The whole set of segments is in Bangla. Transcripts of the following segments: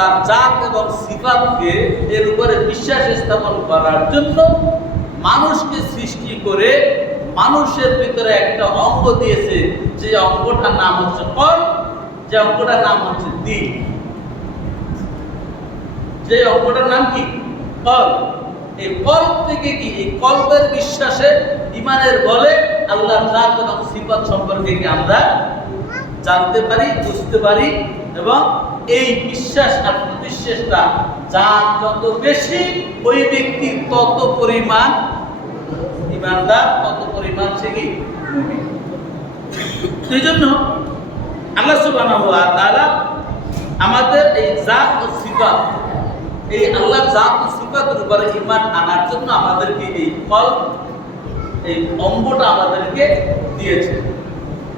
তার জাত এবং সিফাতকে এর উপরে বিশ্বাস স্থাপন করার জন্য মানুষকে সৃষ্টি করে মানুষের ভিতরে একটা অঙ্গ দিয়েছে, যে অঙ্গটার নাম হচ্ছে কল্ব, যে অঙ্গটার নাম হচ্ছে দিল। যে অঙ্গটার নাম কি? কল্ব। এই কল্ব থেকে কি, এই কল্বের বিশ্বাসে ঈমানের বলে আল্লাহর জাত এবং সিফাত সম্পর্কে কি আমরা জানতে পারি, বুঝতে পারি, এবং এই বিশ্বাস আর বিশ্বাসটা যার যত বেশি ওই ব্যক্তি তত পরিমাণ ঈমানদার, তত পরিমাণ সে কি মুমিন। সেই জন্য আল্লাহ সুবহানাহু ওয়া তাআলা আমাদের এই জাত ও সিফাত, এই আল্লাহর জাত ও সিফাতের উপরে ঈমান আনার জন্য আমাদেরকে এই কল্ব, এই অঙ্গটা আমাদেরকে দিয়েছে।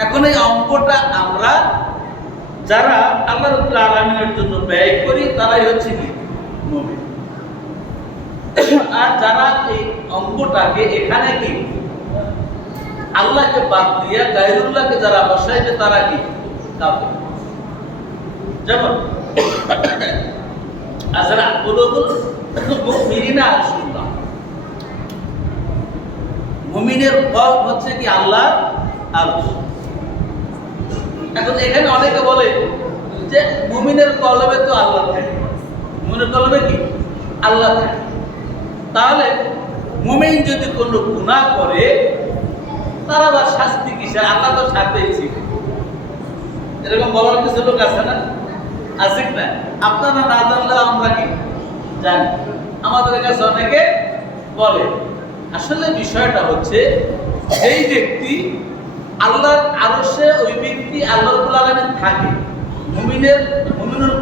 এখন এই অঙ্গটা আমরা যারা আল্লাহ রাব্বুল আলামিনের জন্য ব্যয় করি তারাই হচ্ছে কি মুমিন। আর যারা এই অঙ্গটাকে এখানে কি আল্লাহকে বাদ দিয়ে গায়রুল্লাহকে যারা বসাইবে তারা কি কাফের। যেমন আজরা কুলুবুল মুমিনিনা আরশুল্লাহ, মুমিনের কল্ব হচ্ছে কি আল্লাহ আরশ। এখন এখানে অনেকে বলে যে মুমিনের কলবে তো আল্লাহ থাকে, মুমিনের কলবে কি আল্লাহ থাকে, তাহলে মুমিন যদি কোনো গুনাহ করে তার আবার শাস্তি কিসের? আল্লাহ তো সাথেই ছিল। এরকম বলার কিছু লোক আছে না? আছে না? আপনারা না জানলে আমরা কি জানি, আমাদের কাছে অনেকে বলে। আসলে বিষয়টা হচ্ছে এই ব্যক্তি আল্লাহর আরশে, ওই ব্যক্তি আল্লাহ রাব্বুল আলামিন থাকে। মুমিনুল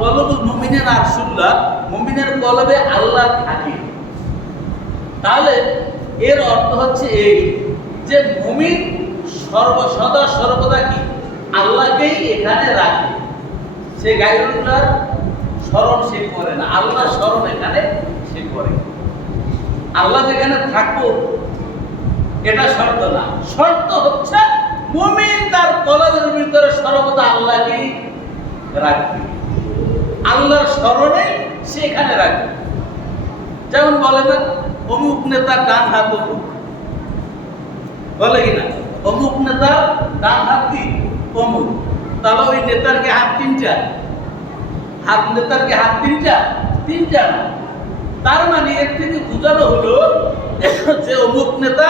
কলবুল মুমিনিন আরশুল্লাহ, মুমিনের কলবে আল্লাহ থাকে। তাহলে এর অর্থ হচ্ছে এই যে মুমিন সদা সর্বদা কি আল্লাহকেই এখানে রাখে, সে গায়রুল্লাহর স্মরণ সে করে না, আল্লাহর স্মরণ এখানে সে করে। আল্লাহ যেখানে থাকবো এটা শর্ত না, শর্ত হচ্ছে মুমিন তার কলবের ভিতরে সর্বদা আল্লাহকেই রাখবে, আল্লাহর স্মরণে সে এখানে রাখবে। যেমন বলে না অমুক নেতার ডান হাত অমুক, বলে কিনা অমুক নেতার ডান হাত কি অমুক, তাহলে ওই নেতার কি হাত তিনটা? নেতার কি হাত তিনটা না। তার মানে এর থেকে বোঝানো হলো যে অমুক নেতা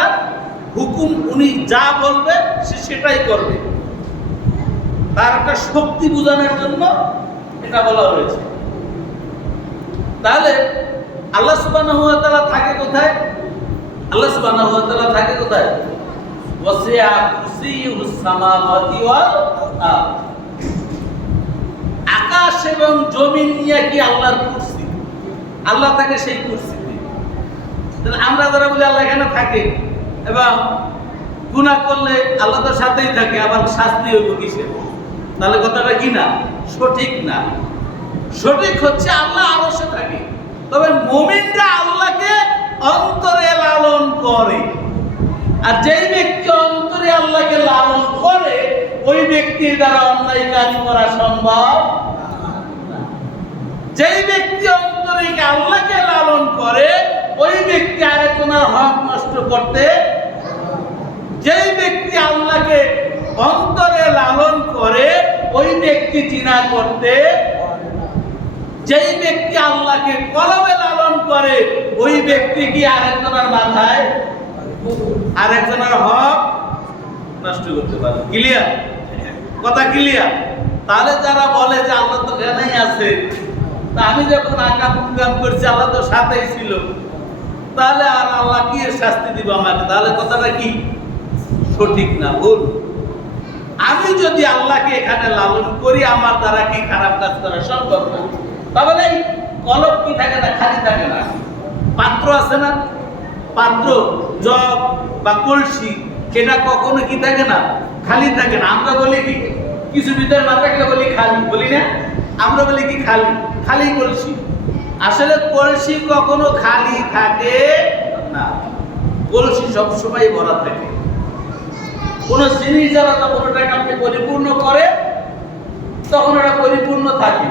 হুকুম উনি যা বলবে সে সেটাই করবে, তার একটা শক্তি বোঝানোর জন্য এটা বলা হয়েছে। তাহলে আল্লাহ সুবহানাহু ওয়া তাআলা থাকে কোথায়? আল্লাহ সুবহানাহু ওয়া তাআলা থাকে কোথায়? ওয়াসিআ কুরসিয়ুহুস সামাওয়াতি ওয়াল আরদ। আকাশ এবং জমিন নিয়ে কি আল্লাহর কুরসি, আল্লাহ থাকে সেই কুরসিতে। তাহলে আমরা যারা বলি আল্লাহ এখানে থাকে এবং গুনাহ করলে আল্লাহ তার সাথেই থাকে, আবার শাস্তি হইব কিসের? তাহলে কথাটা কি না, সঠিক না। সঠিক হচ্ছে আল্লাহ আরশে থাকে, তবে মুমিনরা আল্লাহকে অন্তরে লালন করে। আর যেই ব্যক্তি অন্তরে আল্লাহকে লালন করে ওই ব্যক্তির দ্বারা অন্যায় কাজ করা সম্ভব না। যেই ব্যক্তি অন্তরে আল্লাহকে লালন করে ওই ব্যক্তি আরেকজনের হক নষ্ট করতে, যেই ব্যক্তি আল্লাহকে অন্তরে লালন করে ওই ব্যক্তি জিনা করতে, যেই ব্যক্তি আল্লাহকে কলবে লালন করে ওই ব্যক্তি কি আরেকজনের মাথায় আরেকজনের হক নষ্ট করতে পারে। ক্লিয়ার? কথা ক্লিয়ার? তাহলে যারা বলে যে আল্লাহ তো জ্ঞানেই আছে, তা আমি যখন আকাম কুকাম করছি আল্লাহ তো সাথেই ছিল, তাহলে আর আল্লাহ কি শাস্তি দিব আমাকে? তাহলে কথাটা কি সঠিক না, ভুল। আমি যদি আল্লাহকে এখানে লালন করি আমার দ্বারা কি খারাপ কাজ করা সম্ভব না। তাহলে এই কলব কি থাকে না, খালি থাকে না। পাত্র আছে না, পাত্র জগ বা কলসি, এটা কখনো কি থাকে না, খালি থাকে না। আমরা বলি কি কিছু ভিতরে না থাকলে বলি খালি, বলি না? আমরা বলি কি খালি, খালি কলসি। আসলে কলসি কখনো খালি থাকে না, কলসি সবসময় ভরা থাকে। কোন জিনিস যারা যখন ওটাকে আপনি পরিপূর্ণ করে তখন ওটা পরিপূর্ণ থাকে।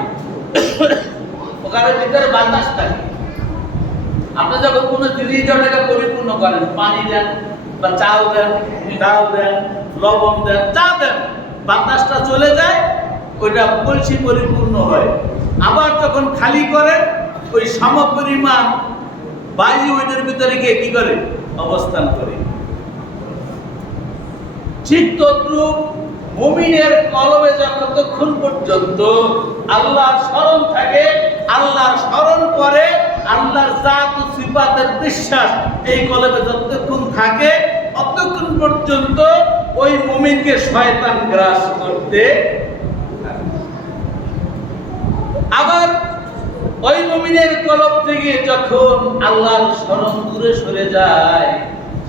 কুকারের ভিতরে বাতাস থাকে। আপনি যখন কোনো জিনিস ওটাকে পরিপূর্ণ করেন, পানি দেন বা চাল দেন, ডাল দেন, লবণ দেন, চা দেন, বাতাসটা চলে যায়, ওইটা কলসি পরিপূর্ণ হয়। আবার যখন খালি করেন, ওই সমপরিমাণ বায়ু ওইটার ভিতরে গিয়ে কি করে? অবস্থান করে। ঠিক তদ্রূপ মুমিনের কলবে যতক্ষণ পর্যন্ত আল্লাহর স্মরণ থাকে, আল্লাহর স্মরণ করে, আল্লাহর জাত ও সিফাতের বিশ্বাস এই কলবে যতক্ষণ থাকে, ততক্ষণ পর্যন্ত ওই মুমিনকে শয়তান গ্রাস করতে থাকে। আবার ওই মুমিনের কলব থেকে যখন আল্লাহর স্মরণ দূরে সরে যায়,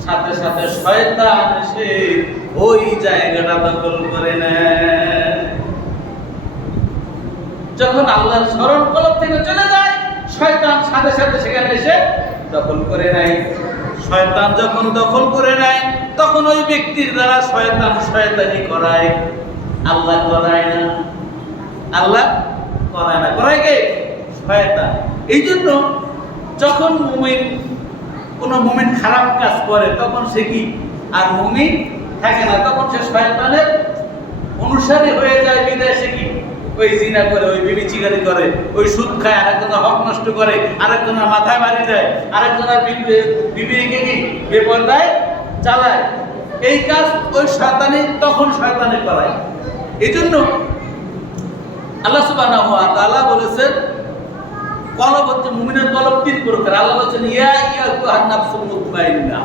সাথে সাথে শয়তান এসে ওই জায়গাটা দখল করে নেয়। যখন আল্লাহর স্মরণ কলব থেকে চলে যায়, শয়তান সাথে সাথে সেখানে এসে দখল করে নেয়। শয়তান যখন দখল করে নেয়, তখন ওই ব্যক্তির দ্বারা শয়তান শয়তানি করায়, আল্লাহ করায় না। আল্লাহ করায় না, করায় কে? শয়তান। এই জন্য যখন কোনো মুমিন খারাপ কাজ করে, তখন সে কি আর মুমিন থাকে না, তখন সে শয়তানের অনুসারী হয়ে যায়। বিদায় সে কি ওই জিনা করে, ওই বিবিচিকারি করে, ওই সুদ খায়, আরেকজনের হক নষ্ট করে, আরেকজনের মাথায় বাড়ি দেয়, আরেকজনের বিবিকে কি বেপরদায় চালায়। এই কাজ ওই শয়তানি তখন শয়তানি করায়। এই জন্য আল্লাহ সুবহানাহু ওয়া তাআলা বলেছেন, কলব হচ্ছে মুমিনের কলব তিন প্রকার। আল্লাহ বলেছেন ইয়া আইয়ুহান নাফসুল মুতমাইন্নাহ।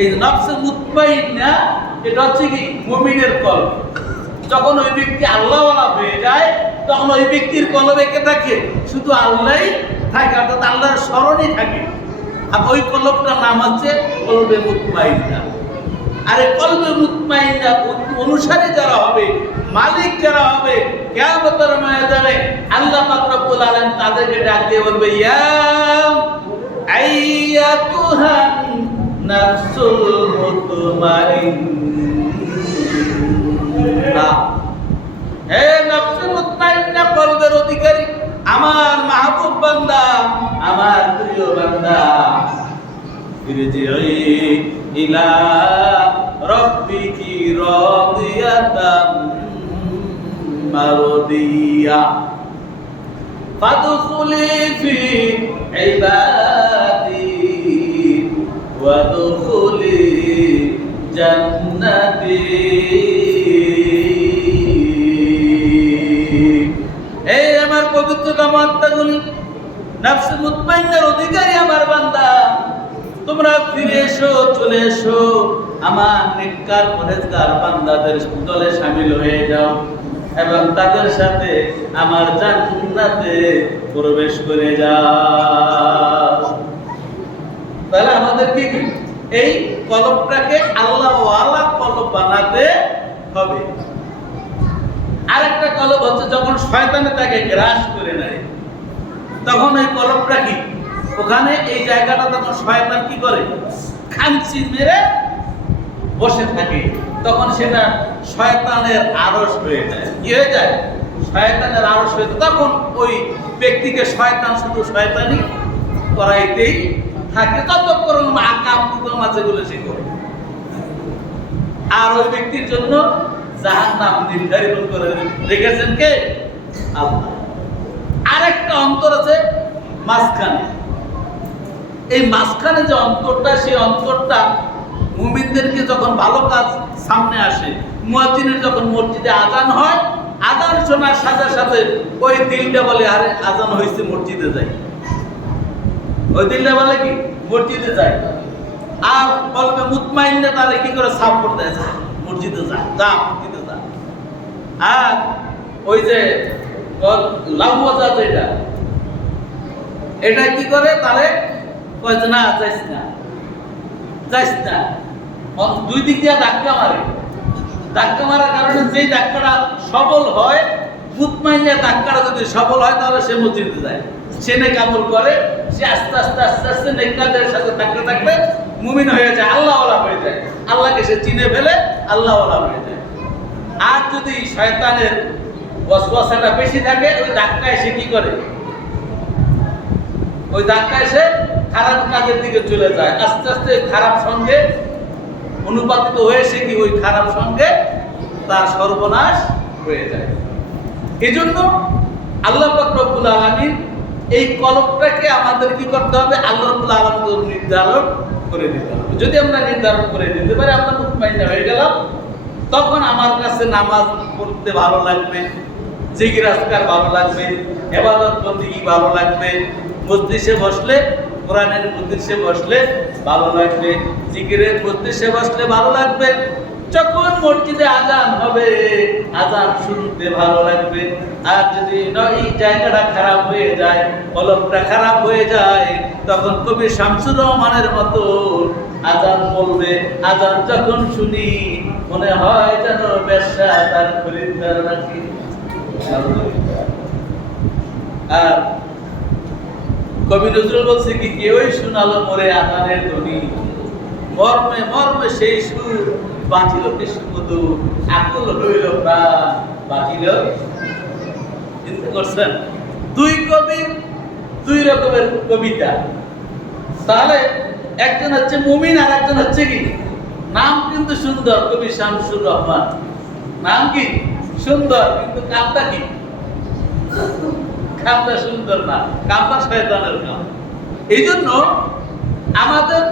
এই নাফসুল মুতমাইন্নাহ এটা হচ্ছে কি মুমিনের কলব। যখন ওই ব্যক্তি আল্লাহওয়ালা হয়ে যায়, তখন ওই ব্যক্তির কলবে কে থাকে? শুধু আল্লাহই থাকে, অর্থাৎ আল্লাহর স্মরণই থাকে। আর ওই কলবটার নাম হচ্ছে কলবে মুতমাইন্নাহ। আর এই কলবে মুতমাইন্নাহ অনুসারী যারা হবে, মালিক যারা হবে, কিয়ামতের ময়দানে আল্লাহ পাক রব্বুল আলামিন তাদেরকে ডাক দিয়ে বলবে, ইয়া আইয়াতুহান নাফসুল মুতমাইন্নাহ, হে নাফসুল মুতমাইন্নাহ, কলবের অধিকারী, আমার মাহবুব বান্দা, আমার প্রিয় বান্দা, ইরজিই ইলা রাব্বিকি রাদিয়াতাম মারদিয়া ফাদখুলি ফি ইবাদি ওয়াদখুলি জান্নাতি। এই আমার পবিত্র আত্মাগুলি, নফস মুতমাইন্নার অধিকারী আমার বান্দা, তোমরা ফিরে এসো, চলে এসো, আমার নেককার পরেজগার বান্দাদের দলে শামিল হয়ে যাও এবং তাদের সাথে আমার জান্নাতে প্রবেশ করে যাও। তাহলে আমাদেরকে কি এই কলবটাকে আল্লাহওয়ালা কলব বানাতে হবে। আরেকটা কলব হচ্ছে যখন শয়তানে তাকে গ্রাস করে নেয়, তখন ওই কলবটা কি ওখানে এই জায়গাটা তখন শয়তান কি করে? খামচি মেরে বসে থাকে। তখন সেটা শয়তানের আরশ হয়ে যায়। কি হয়ে যায়? শয়তানের আরশ হয়ে যায়। তখন ওই ব্যক্তিকে শয়তান শুধু শয়তানি করাইতেই থাকে, ততক্ষণ আকাম কুকাম আছে বলে সে করে। আর ওই ব্যক্তির জন্য জাহান্নাম নির্ধারিত করে রেখেছেন কে? আল্লাহ। আরেকটা অন্তর আছে মাঝখানে। এই মাঝখানে যে অন্তরটা, সেই অন্তরটা মুমিনদেরকে যখন ভালো কাজ সামনে আসে, মুয়াজ্জিনের যখন মসজিদে আজান হয়, আজান শোনার সাথে সাথে ওই দিলটা বলে আরে আজান হয়েছে, মসজিদে যাই। ওই দিলটা বলে কি মসজিদে যায়। আর কলবে মুতমাইন্নাহ তারে কি করে সাপোর্ট দেয়, যা মসজিদে যা, যা মসজিদে যা। আর ওই যে লাউওয়াজা যেটা, এটা কি করে তারে কয় যে না যাইস না, যাইস না। দুই দিক দিয়ে ধাক্কা মারে। ধাক্কা মারার কারণে যেই ধাক্কাটা সবল হয়, মুতমাইন্নাহ ধাক্কাটা যদি সবল হয়, তাহলে সে মসজিদে যায়, সে নেক আমল করে, সে আস্তে আস্তে আস্তে আস্তে নেককারদের সাথে থাকতে থাকতে মুমিন হয়ে যায়, আল্লাহওয়ালা হয়ে যায়। আল্লাহকে সে চিনে ফেলে আল্লাহওয়ালা হয়ে যায়। আর যদি শয়তানের ওয়াসওয়াসাটা বেশি থাকে, ওই ধাক্কায় সে কি করে? ওই ধাক্কা এসে খারাপ কাজের দিকে চলে যায়, আস্তে আস্তে খারাপ সঙ্গে অনুপাতিত হয়ে সে কি ওই খারাপ সঙ্গে তার সর্বনাশ হয়ে যায়। এই জন্য আল্লাহ পাক রব্বুল আলামিন এই কলবটাকে আমাদের কি করতে হবে, আল্লাহ রাব্বুল আলামিন নির্ধারণ করে দিতে হবে। যদি আমরা নির্ধারণ করে দিতে পারি, আমরা মুতমাইন্না হয়ে গেলাম, তখন আমার কাছে নামাজ পড়তে ভালো লাগবে, জিকির আজকার ভালো লাগবে, ইবাদত বন্দেগী ভালো লাগবে, মজলিসে বসলে কোরআনের মজলিসে বসলে ভালো লাগবে, জিকিরের মজলিসে বসলে ভালো লাগবে, যখন মসজিদে আজান হবে আজান শুনতে ভালো লাগবে। আর যদি এই জায়গাটা খারাপ হয়ে যায়, কলমটা খারাপ হয়ে যায়, তখন কবি শামসুর রহমানের মতো আজান বলবে, আজান যখন শুনি মনে হয় যেন ব্যবসা তার খরিদ্দার রাখি। আর কবি নজরুল বলছে কি, কেউই শোনালো মোরে আজানের ধ্বনি, মর্মে মর্মে সেই সুর বাঁচিল কৃষ্ণবধূ, আকুল হইল প্রাণ বাঁচিল। চিন্তা করছেন, দুই কবির দুই রকমের কবিতা। তাহলে একজন হচ্ছে মুমিন আর একজন হচ্ছে কি, নাম কিন্তু সুন্দর, কবি শামসুর রহমান, নাম কি সুন্দর, কিন্তু কামটা কি, কামটা সুন্দর না, কামটা শয়তানের কাম। এই জন্য আমাদের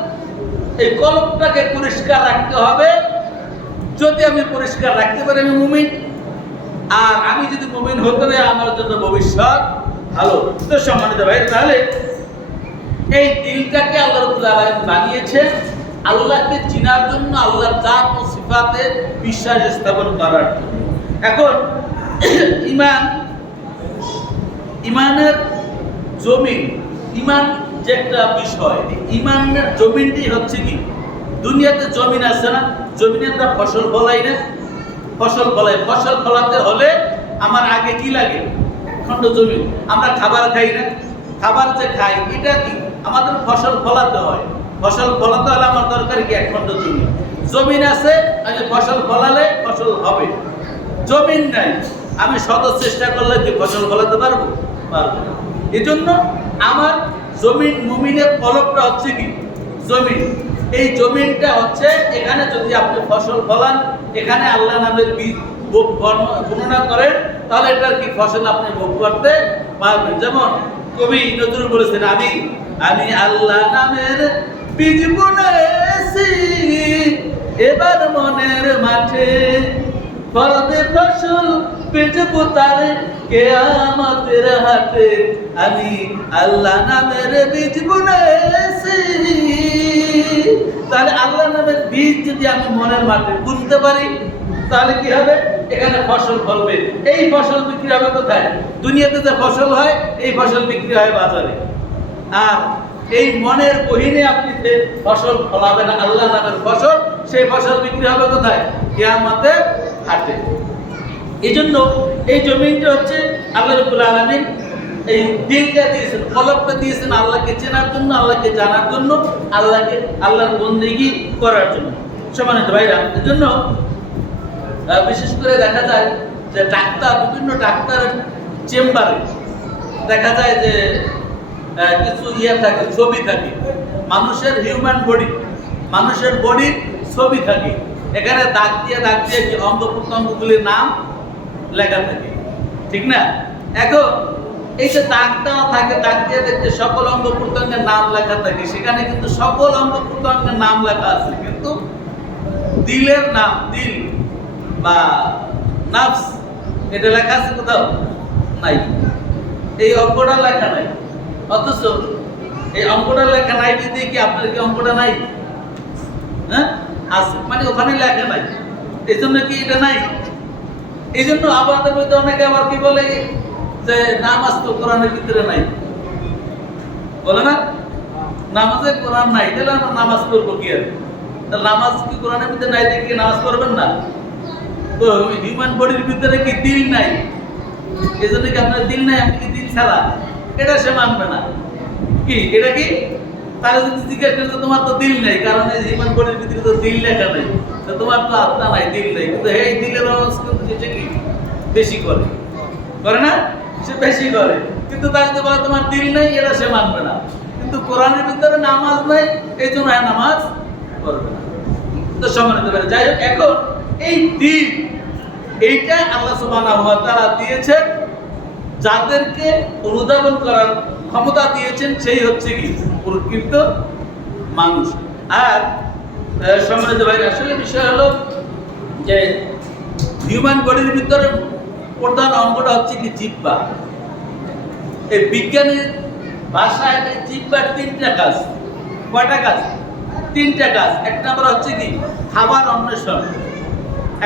এই কলবটাকে পরিষ্কার রাখতে হবে। যদি আমি পরিষ্কার রাখতে পারি আমি মুমিন, আর আমি যদি মুমিন হতে পারি আমার জন্য ভবিষ্যৎ ভালো। তো সম্মানিত ভাই, তাহলে এই দিলটাকে আল্লাহ রাব্বুল আলামিন বানিয়েছে আল্লাহকে চিনার জন্য, আল্লাহর জাত ও সিফাতে বিশ্বাস স্থাপন করার জন্য। এখন ইমানের জমিন, ইমান যে একটা বিষয়, ইমানের জমিনটি হচ্ছে কি, দুনিয়াতে জমিন আছে না, জমিনে আমরা ফসল ফলাই না, ফসল ফলাই, ফসল ফলাতে হলে আমার আগে কি লাগে, খণ্ড জমি। আমরা খাবার খাই না, খাবার যে খাই এটা কি, আমাদের ফসল ফলাতে হয়, ফসল ফলাতে হলে আমার দরকার কি, এক খণ্ড জমি। জমিন আছে, আমি ফসল ফলালে ফসল হবে। জমিন নাই, আমি শত চেষ্টা করলে কি ফসল ফলাতে পারবো? পারবো না। এই জন্য আমার জমিন, মুমিনের কলবটা হচ্ছে কি জমিন। এই জমিনটা হচ্ছে, এখানে যদি আপনি ফসল ফলান, এখানে আল্লাহ নামের বীজ গণনা করেন, তাহলে এটার কি ফসল আপনি ভোগ করতে পারবেন। যেমন কবি নজরুল বলেছেন, আমি আল্লাহ নামের বীজ বুনেছি এবার মনের মাঠে, ফলবে ফসল বেচবো তারে কিয়ামতের হাটে, আমি আল্লাহ নামের বীজ বুনেছি। তাহলে আল্লাহ নামের বীজ যদি আমি মনের মাঠে বুনতে পারি, তাহলে কি হবে, এখানে ফসল ফলবে। এই ফসল বিক্রি হবে কোথায়? দুনিয়াতে যে ফসল হয় এই ফসল বিক্রি হয় বাজারে। আর এই মনের গহীনে আপনি যে ফসল ফলাবেন আল্লাহ নামের ফসল, সেই ফসল বিক্রি হবে কোথায়? কিয়ামতের হাটে। এই জন্য এই জমিনটা হচ্ছে আল্লাহ রাব্বুল আলামিন এই দিলটা দিয়েছেন, কলবটা দিয়েছেন আল্লাহকে চেনার জন্য, আল্লাহকে জানার জন্য, আল্লাহর বন্দেগী করার জন্য। সম্মানিত ভাইরা, এই জন্য বিশেষ করে দেখা যায় যে বিভিন্ন ডাক্তারের চেম্বারে দেখা যায় যে কিছু থাকে, ছবি থাকে, মানুষের হিউম্যান বডি, মানুষের বডির ছবি থাকে, এখানে দাগ দিয়ে কি অঙ্গ প্রত্যঙ্গগুলির নাম লেখা থাকে, ঠিক না? এখন এই যে দাগটা থাকে, দাগ দিয়ে দেখতে সকল অঙ্গ প্রত্যঙ্গের নাম লেখা থাকে, সেখানে কিন্তু সকল অঙ্গ প্রত্যঙ্গের নাম লেখা আছে, কিন্তু দিলের নাম, দিল বা নাফস, এটা লেখা আছে কোথাও? নাই। এই অঙ্কটা লেখা নাই, অথচ এই অঙ্কটা লেখা নাই যদি কি আপনার কি অঙ্কটা নাই? হ্যাঁ আছে, মানে ওখানে লেখা নাই, এই জন্য কি এটা নাই? এই জন্য আমাদের মধ্যে অনেকে আবার কি বলে যে নামাজ তো কোরআনের ভিতরে নাই, বলে না নামাজে কোরআন নাই, তাহলে আমরা নামাজ করবো কি? আর তাহলে নামাজ কি কোরআনের ভিতরে নাই দেখে নামাজ পড়বেন না? তো হিউম্যান বডির ভিতরে কি দিল নাই? এই জন্য কি আপনার দিল নাই, আপনি কি দিল ছাড়া? এটা সে মানবে না। কি এটা কি? তারা যদি জিজ্ঞেস করছে তোমার তো দিল নেই, কারণ এই হিউম্যান বডির ভিতরে তো দিল লেখা নেই, তো তোমার তো আত্মা নাই, দিল নেই, কিন্তু এই দিলের আওয়াজ কিন্তু সে কি বেশি করে না? সে বেশি করে। কিন্তু তাই যদি বলে তোমার দিল নেই, এটা সে মানবে না। কিন্তু কোরআনের ভিতরে নামাজ নাই, এই জন্য নামাজ করবে না। তো সম্মানিত ভাই, যাই হোক, এখন এই দিন এইটা আল্লাহ সুবহানাহু ওয়া তাআলা দিয়েছেন, যাদেরকে অনুধাবন করার ক্ষমতা দিয়েছেন সেই হচ্ছে কি প্রকৃত মানুষ। আর সম্মানিত ভাই, আসলে বিষয় হলো যে হিউম্যান বডির ভিতরে প্রধান অঙ্গটা হচ্ছে কি জিহ্বা। এই বিজ্ঞানের ভাষায় জিহ্বার 3টা কাজ। কয়টা কাজ? 3টা কাজ। এক নম্বর হচ্ছে কি খাবার অন্বেষণ।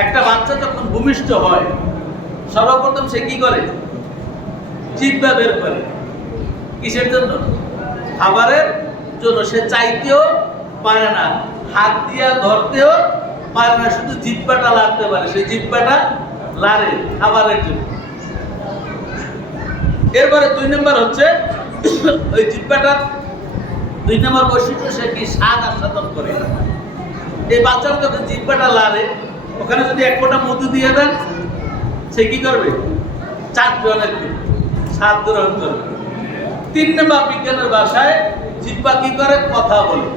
একটা বাচ্চা যখন ভূমিষ্ঠ হয় সর্বপ্রথম সে কি করে? জিহ্বা বের করে। কিসের জন্য? খাবারের জন্য। সে চাইতেও পারে না, হাত দিয়া ধরতেও পারে না, শুধু জিহ্বাটা লাড়তে পারে। সেই জিহ্বাটা লাড়ে খাবারের জন্য। এরপরে 2 নম্বর হচ্ছে ওই জিহ্বাটা 2 নম্বর বৈশিষ্ট্য, সে কি স্বাদ আস্বাদন করে। এই বাচ্চার যখন জিহ্বাটা লাড়ে, ওখানে যদি 1 ফোঁটা মধু দিয়ে দেন, সে কি করবে? চাটবে, অনেক স্বাদ গ্রহণ করবে। 3 নম্বর বিজ্ঞানের ভাষায় জিহ্বা কি করে? কথা বলে।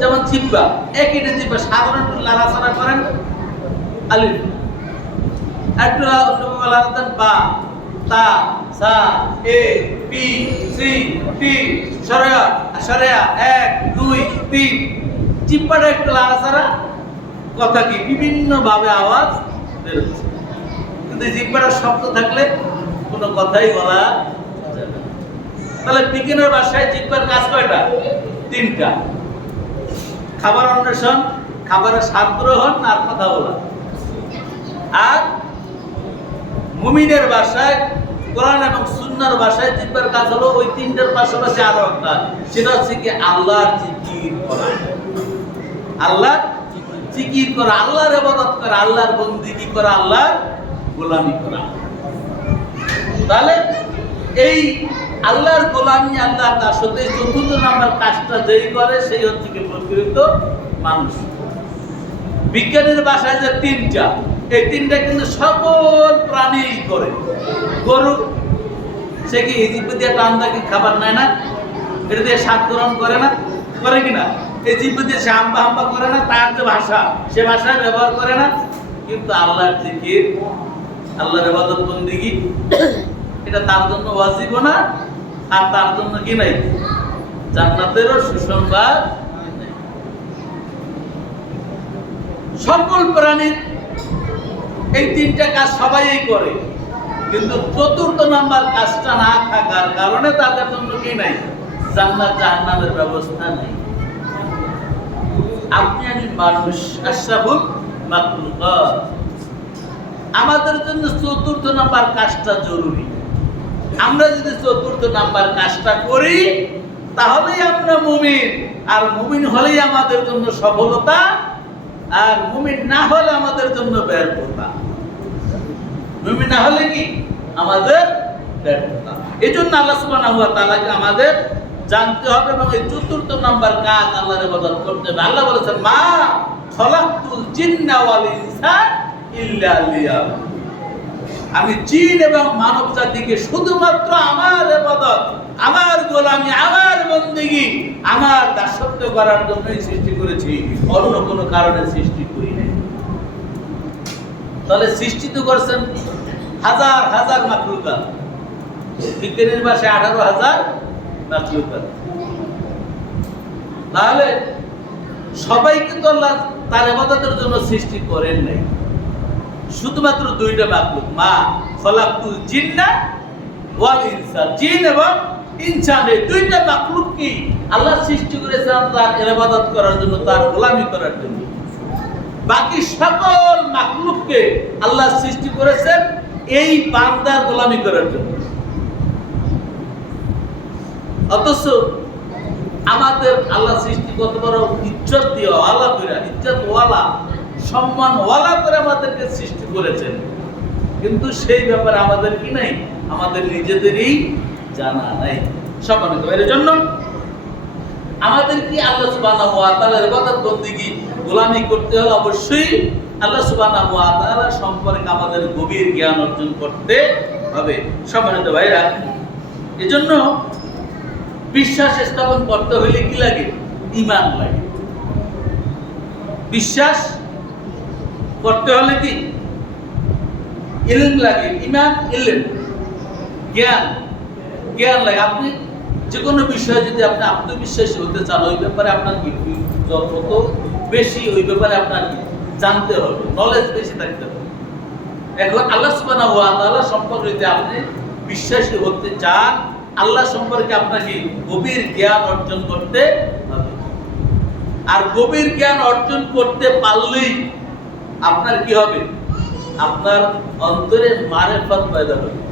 যেমন জিহ্বা, একই জিহ্বা সাধারণ একটু লাড়াচাড়া করেন, আলিফ, একটু অন্যভাবে লাড়াতেন বা, তা, সা, এ, বি, সি, টি, সরেয়া, 1, 2, 3। জিহ্বাটা একটু লাড়াচাড়া, কথা কি বিভিন্ন ভাবে আওয়াজ বের হচ্ছে। কিন্তু জিহ্বাটা শক্ত থাকলে কোনো কথাই বলা যাবে না। তাহলে বিজ্ঞানের ভাষায় জিহ্বার কাজ কয়টা? 3টা। খাবার অন্বেষণ, খাবারের স্বাদ গ্রহণ, আর কথা বলা। আর মুমিনের ভাষায়, কোরআন এবং সুন্নাহর ভাষায় জিহ্বার কাজ হলো ওই 3টার পাশাপাশি আরো একটা, সেটা হচ্ছে কি আল্লাহর জিকির করা। আল্লাহর জিকির করা, আল্লাহর ইবাদত করা, আল্লাহর বন্দেগী করা, আল্লাহর গোলামি করা। তাহলে এই আল্লাহর গোলামি, আল্লাহর দাসত্ব, এই 4র্থ নাম্বার কাজটা যেই করে সেই হচ্ছে কি প্রকৃত মানুষ। বিজ্ঞানের ভাষায় যে 3টা, এই 3টা কিন্তু সকল প্রাণী করে। গরু, সে কি এই জিহ্বা দিয়ে টান দিয়ে খাবার নেয় না? এটা দিয়ে স্বাদ গ্রহণ করে না? করে কিনা? এই জিহ্বা দিয়ে সে হাম্বা হাম্বা করে না? তার যে ভাষা, সে ভাষায় ব্যবহার করে না? কিন্তু আল্লাহর জিকির, আল্লাহর ইবাদত বন্দেগী, এটা তার জন্য ওয়াজিব না, আর তার জন্য কি নাই? জান্নাতেরও সুসংবাদ। সকল প্রাণীর এই 3টা কাজ সবাই করে, কিন্তু 4র্থ নাম্বার কাজটা না থাকার কারণে তাদের জন্য কি নাই? জান্নাত জাহান্নামের ব্যবস্থা নাই। আপনি আমি মানুষ, আশরাফুল মাখলুকাত, আমাদের জন্য 4র্থ নাম্বার কাজটা জরুরি। আমরা যদি 4র্থ নাম্বার কাজটা করি তাহলেই আমরা মুমিন, আর মুমিন হলেই আমাদের জন্য সফলতা, আর মুমিন না হলে আমাদের জন্য ব্যর্থতা। মুমিন না হলে কি আমাদের ব্যর্থতা। এই জন্য আল্লাহ সুবহানাহু ওয়া তাআলাকে আমাদের জানতে হবে এবং এই 4র্থ নাম্বার কাজ আল্লাহর ইবাদত করতে হবে। আল্লাহ বলেছেন, মা খলাকতুল জিন্না ওয়াল ইনসা ইল্লা লিয়াবুদুন। আমি জিন এবং মানব জাতিকে শুধুমাত্র আমার ইবাদত, আমার গোলামি, আমার বন্দেগী, আমার দাসত্ব করার জন্যই সৃষ্টি করেছি, অন্য কোনো কারণে সৃষ্টি করি নাই। তাহলে সৃষ্টি তো করছেন হাজার হাজার মাখলুকাত। বিজ্ঞানের ভাষায় 18,000 মাখলুকাত। তাহলে সবাইকে তো আল্লাহ তার ইবাদতের জন্য সৃষ্টি করেন নাই। শুধুমাত্র 2টা মাখলুক, মা খলাকতুল জিন্না ওয়াল ইনসা, জিন এবং ইনসান, এই 2টা মাখলুক কি আল্লাহ সৃষ্টি করেছেন তার ইবাদত করার জন্য, তার গোলামি করার জন্য। বাকি সকল মাখলুককে আল্লাহ সৃষ্টি করেছেন এই বান্দার গোলামি করার জন্য। অথচ আমাদের আল্লাহ সৃষ্টি কত বড় ইজ্জত দিয়ে, ওয়ালা করে, ইজ্জত ওয়ালা, সম্মান ওয়ালা করে আমাদেরকে সৃষ্টি করেছেন, কিন্তু সেই ব্যাপারে আমাদের কি নাই? আমাদের নিজেদেরই জানা নাই। সম্মানিত এর জন্য আমাদের কি আল্লাহ সুবহানাহু ওয়া তাআলার ইবাদত বন্দেগী গোলামি করতে হলে অবশ্যই আল্লাহ সুবহানাহু ওয়া তাআলা সম্পর্কে আমাদের গভীর জ্ঞান অর্জন করতে হবে। সম্মানিত ভাইরা, এজন্য বিশ্বাস স্থাপন করতে হলে কি লাগে? ঈমান লাগে। বিশ্বাস করতে হলে কি ইলম লাগে। ঈমান ইলম, জ্ঞান, জ্ঞান লাগে। আপনি যে কোনো বিষয়ে যদি আপনি আত্মবিশ্বাসী হতে চান, ওই ব্যাপারে আপনার কি যত বেশি ওই ব্যাপারে আপনার কি জানতে হবে, নলেজ বেশি থাকতে হবে। এখন আল্লাহ সুবহানাহু ওয়া তাআলা সম্পর্কে যদি আপনি বিশ্বাসী হতে চান, আল্লাহ সম্পর্কে আপনাকে গভীর জ্ঞান অর্জন করতে হবে। আর গভীর জ্ঞান অর্জন করতে পারলেই আপনার কি হবে? আপনার অন্তরে মারেফত পয়দা হবে।